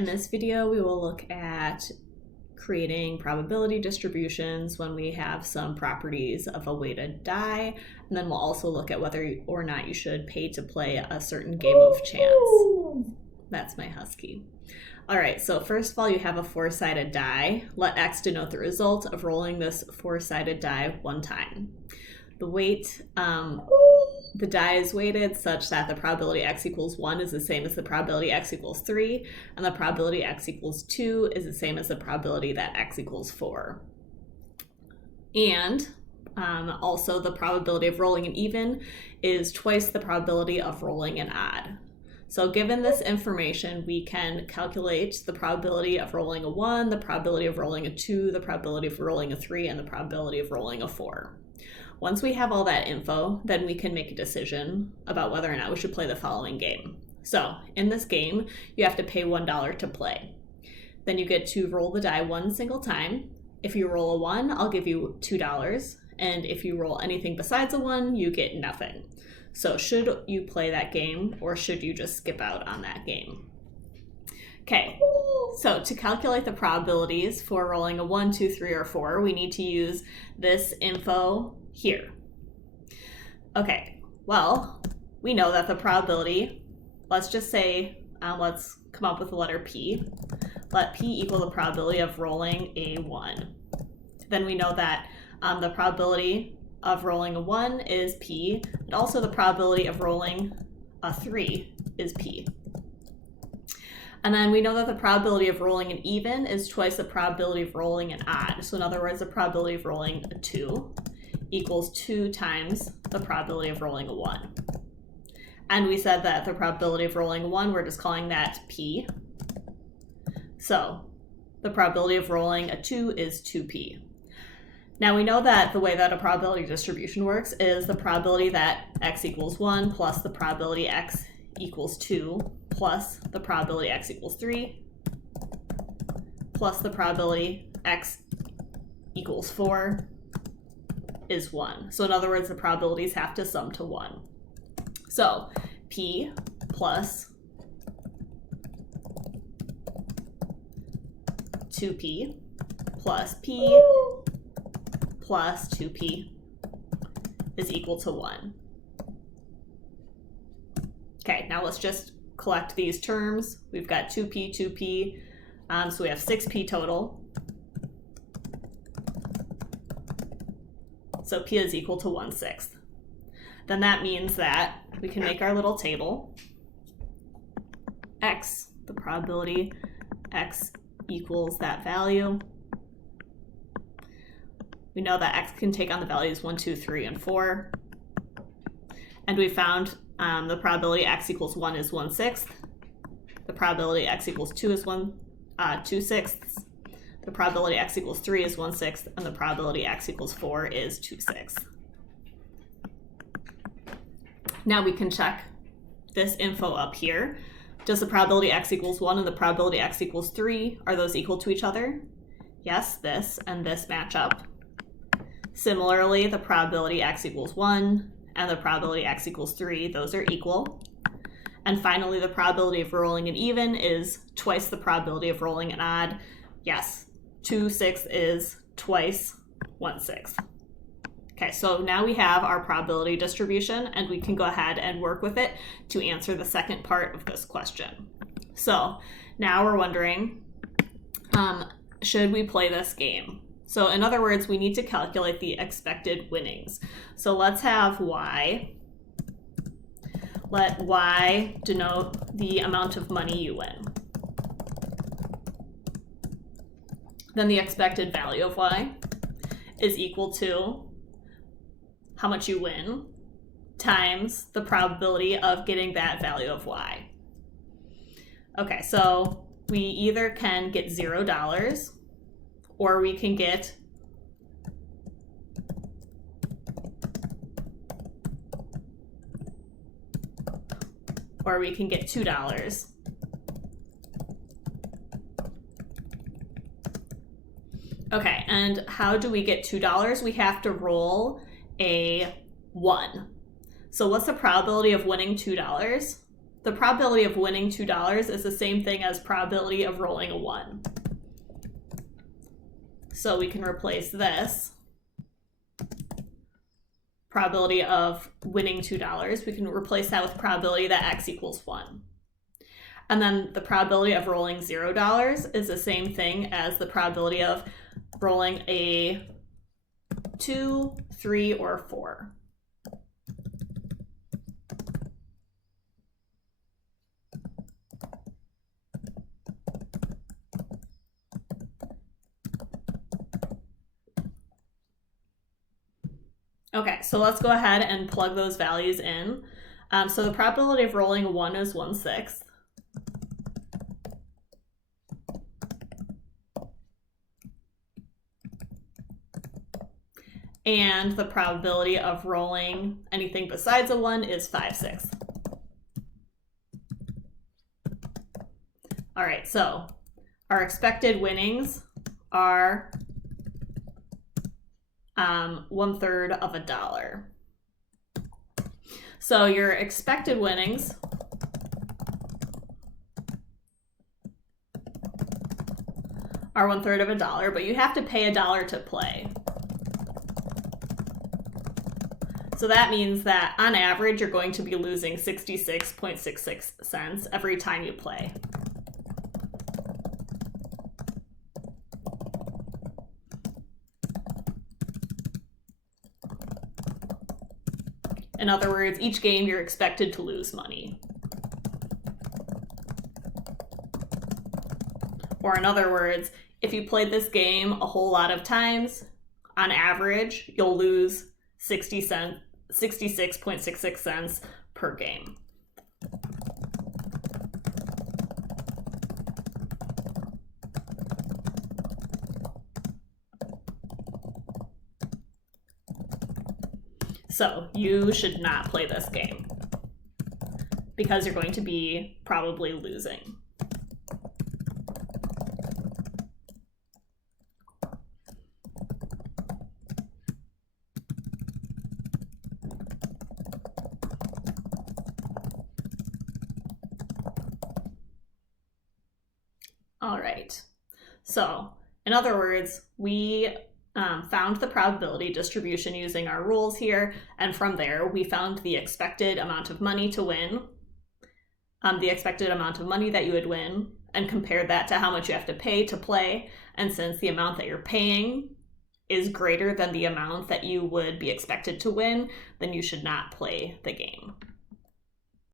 In this video, we will look at creating probability distributions when we have some properties of a weighted die, and then we'll also look at whether or not you should pay to play a certain game of chance. That's my husky. All right, so first of all, you have a four-sided die. Let X denote the result of rolling this four-sided die one time. The weight, the die is weighted such that the probability X equals 1 is the same as the probability X equals 3, and the probability X equals 2 is the same as the probability that X equals 4. And also the probability of rolling an even is twice the probability of rolling an odd. So given this information, we can calculate the probability of rolling a 1, the probability of rolling a 2, the probability of rolling a 3, and the probability of rolling a 4. Once we have all that info, then we can make a decision about whether or not we should play the following game. So in this game, you have to pay $1 to play. Then you get to roll the die one single time. If you roll a 1, I'll give you $2. And if you roll anything besides a 1, you get nothing. So should you play that game, or should you just skip out on that game? Okay, so to calculate the probabilities for rolling a 1, 2, 3, or 4, we need to use this info here. Okay, well, we know that the probability, let's just say, let's come up with the letter P. Let P equal the probability of rolling a 1. Then we know that the probability of rolling a 1 is P, and also the probability of rolling a 3 is P. And then we know that the probability of rolling an even is twice the probability of rolling an odd. So in other words, the probability of rolling a 2 equals 2 times the probability of rolling a 1. And we said that the probability of rolling a 1, we're just calling that P. So the probability of rolling a 2 is 2P. Now we know that the way that a probability distribution works is the probability that X equals 1 plus the probability X equals 2 plus the probability X equals 3 plus the probability X equals 4 is 1. So in other words, the probabilities have to sum to 1. So P plus 2P plus P plus 2P is equal to 1. Okay, now let's just collect these terms. We've got 2P, 2P, so we have 6P total. So P is equal to 1/6. Then that means that we can make our little table. X, the probability X equals that value. We know that X can take on the values 1, 2, 3, and 4. And we found the probability X equals 1 is 1/6. The probability X equals 2 is 2/6. The probability X equals 3 is 1/6. And the probability X equals 4 is 2/6. Now we can check this info up here. Does the probability X equals 1 and the probability X equals 3, are those equal to each other? Yes, this and this match up. Similarly, the probability X equals 1 and the probability X equals 3, those are equal. And finally, the probability of rolling an even is twice the probability of rolling an odd. Yes, 2/6 is twice 1/6. Okay, so now we have our probability distribution, and we can go ahead and work with it to answer the second part of this question. So now we're wondering, should we play this game? So in other words, we need to calculate the expected winnings. So let's have Y. Let Y denote the amount of money you win. Then the expected value of Y is equal to how much you win times the probability of getting that value of Y. Okay, so we either can get $0, or we can get $2. Okay, and how do we get $2? We have to roll a 1. So what's the probability of winning $2? the probability of winning $2 is the same thing as probability of rolling a 1. So we can replace this probability of winning $2. We can replace that with probability that x equals 1. And then the probability of rolling $0 is the same thing as the probability of rolling a 2, 3, or 4. Okay, so let's go ahead and plug those values in. So the probability of rolling a 1 is 1/6. And the probability of rolling anything besides a 1 is 5/6. All right, so our expected winnings are 1/3 of $1. So your expected winnings are 1/3 of $1, but you have to pay $1 to play. So that means that on average, you're going to be losing 66.66 cents every time you play. In other words, each game you're expected to lose money. Or in other words, if you played this game a whole lot of times, on average, you'll lose 66.66 cents per game. So you should not play this game because you're going to be probably losing. All right, so in other words, we found the probability distribution using our rules here, and from there we found the expected amount of money to win, the expected amount of money that you would win, and compared that to how much you have to pay to play. And since the amount that you're paying is greater than the amount that you would be expected to win, then you should not play the game.